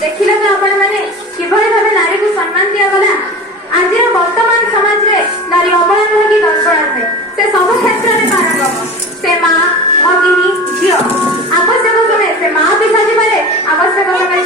देखिले तो आपण माने किभଳି भाबे नारी को सम्मान दिया गला। आज वर्तमान समाज रे नारी अबला नुहे कि दर्पण नुहे, से सब क्षेत्र में पारंगम। से माँ भगिनी झील आवश्यक समय से माँ भी साजिबारे आवश्यक समय